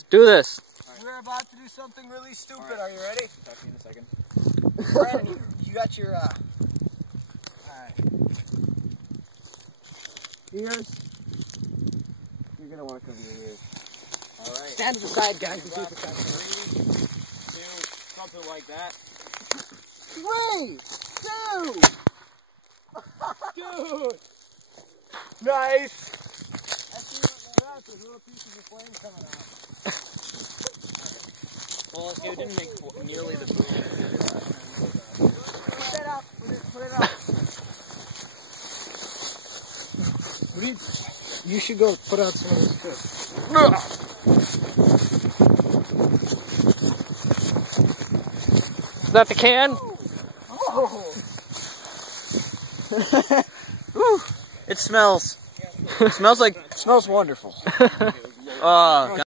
Let's do this. We're about to do something really stupid. Right. Are you ready? Talk to you in a second. Brandon, you got your Alright. Ears. You're gonna want to cover your ears. Alright. Stand to the side, guys. 3, 2, something like that. 3, 2. Dude! Nice. There's little pieces of flame coming out. Well, it didn't make nearly the boom. Put that up. Put it up. What do you should go put out some of this too. Is that the can? Oh. It smells. It smells like. It smells wonderful. Oh, God.